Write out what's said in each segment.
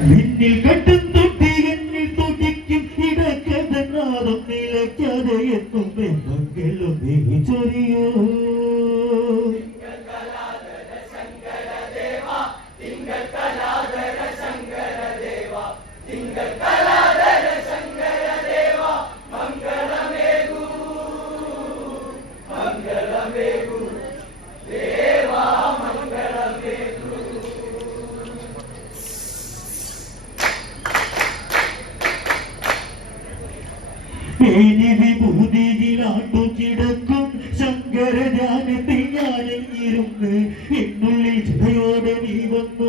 നിന്നിൽ കട്ടും തൊട്ടി എന്നിൽ തുടിക്കും ഇടക്കഥനാദം നിലയ്ക്കാതെ എത്തും മംഗളം നീ ചൊരിയോ പേനി വിഭൂതിയിലാട്ടു കിടക്കും ശങ്കരജാനത്തിൽ ഞാനെങ്ങിരുന്ന് എന്നുള്ളിൽ ചിതയോടെ നീ വന്നു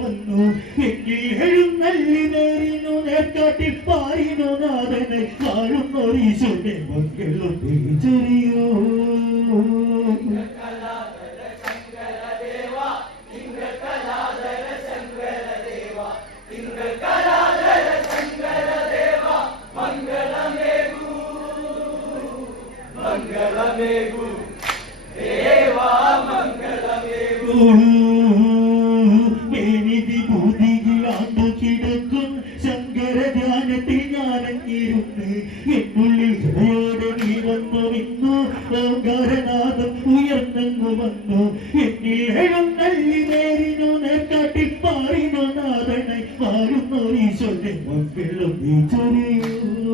നിന്നു. നേരിനു ചൊരിയോ എന്നുള്ളിൽ ഹൃദയോടെ നീ വന്നു നിന്നു ഓങ്കാരനാഥം ഉയർന്നു വന്നു എന്നിൽ എഴുന്നള്ളി നേരിനു നേർക്കാട്ടിൽ പാറിനു നാഥനെ മാറുന്നു ഈശ്വരൻ മക്കളും നീ ചൊരിയൂ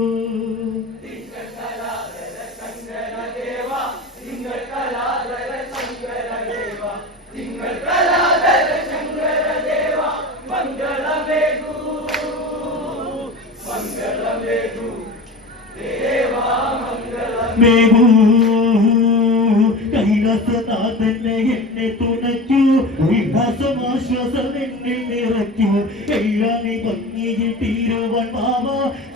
മേഘൂ കൈലാസനാഥനെ എന്നെ തുണയ്ക്കൂ. ഉല്ലാസമാശ്വാസം എന്നിൽ നിറയ്ക്കൂ. നീ ഭംഗിയിൽ തീരുവാൻ മാവ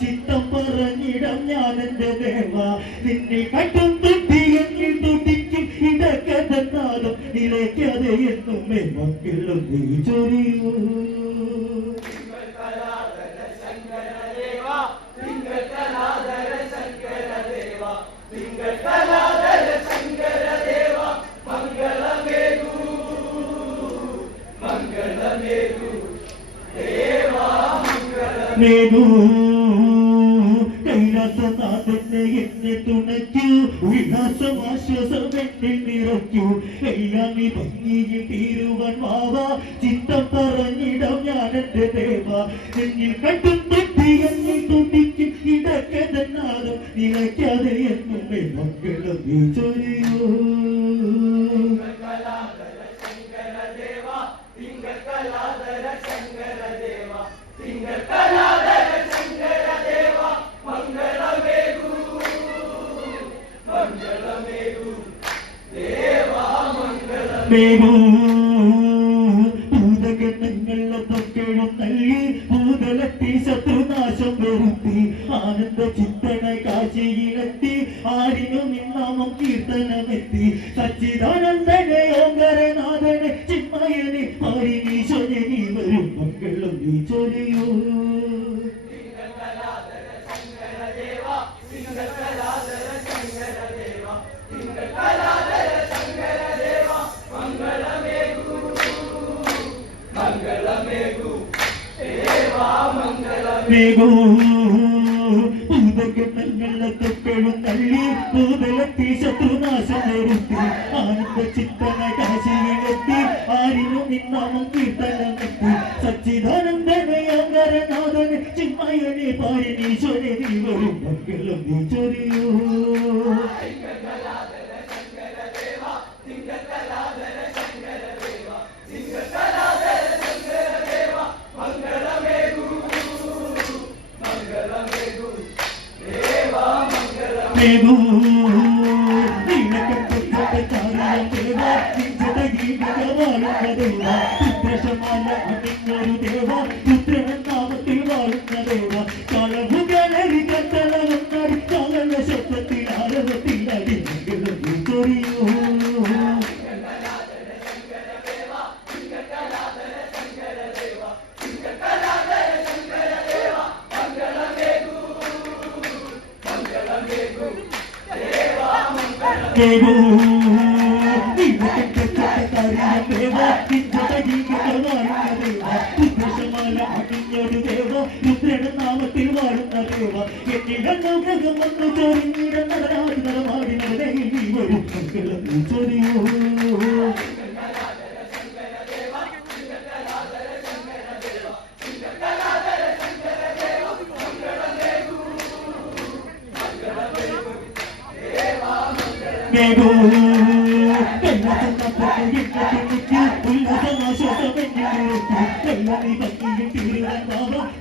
ചിത്തം പറഞ്ഞിടം ഞാൻ എന്റെ ദേവ. നിന്നെ കണ്ടും തുട്ടി എന്നിൽ തുടിക്കും ഇടക്കഥനാദം നിലയ്ക്കാതെ എന്നും മക്കളും നീ ചൊരിയൂ. മേഘൂ കൈലാസനാഥനെ എന്നെ തുണയ്ക്കൂ. ഉല്ലാസമാശ്വാസം എന്നിൽ നിറയ്ക്കൂ. എല്ലാം നീ ഭംഗിയിൽ തീരുവാൻ വാവ. ചിത്തം പറഞ്ഞിടം ഞാൻ എന്റെ ദേവ. എന്നിൽ കണ്ടും തുടിക്കും. നിലയ്ക്കാതെ എന്നും മക്കളും നീ ചൊരിയൂ. ഭൂതഗണങ്ങളൊക്കെഴും നൽകി ഭൂതലത്തി ശത്രുനാശം വരുത്തി കീർത്തനമെത്തി. ചിന്മയനെ ഹരിനീശ്വരനെ നീ വരും. മക്കളും നീ ചൊരിയൂ തള്ളി ഭൂതലത്തി ശത്രുനാശം വരുത്തി ആനന്ദ ചിത്തന കാശിയിലെത്തി ആരിനും നിന്നാമം കീർത്തനമെത്തി സച്ചിദാനന്ദനയങ്കരനാഥനെ ചിന്മയനെ പാരിനീശ്വരനെ വരും നീ ചൊരിയൂ മേഘൂ നീലക്കണ്ഠത്താരിയം ദേവ നിജതഗീതക വാഴുന്ന കാര്യം ദേവ രുദ്രന നാമത്തിൽ വാഴുന്ന ദേവ എന്നിടനുഗ്രഹം വന്നു ചോരിഞ്ഞിട മേഘോ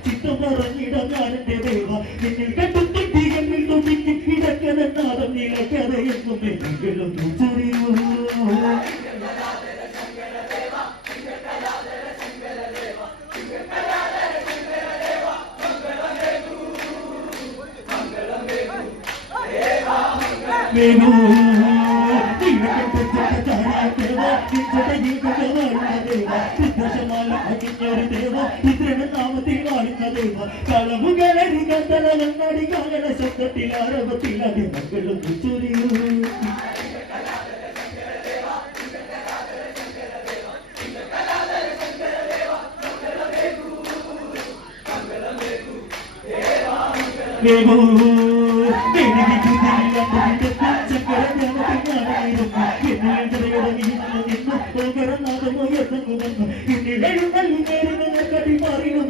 ചിത്തം പറഞ്ഞിടങ്ങാനന്റെ ദേവ എന്നിൽ കണ്ടും കിട്ടിയെന്നിൽ തുമ്പിക്കും ഇടക്കലെന്നാദം നിലക്കഥയെന്നും എന്നെങ്കിലും ചെറിയോ വേണു ശബ്ദത്തിൽ ആരവത്തിൽ അതിമക്കളും ചൊരിയൂ വേഗൂ ചൊരിയൂ Begu, tiga tiga kala bara sangara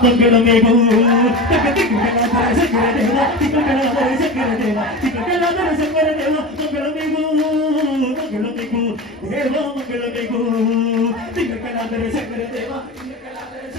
the good of the good of the good of the good of the good of the good of the good of the good of the good of the good of the good of the good of the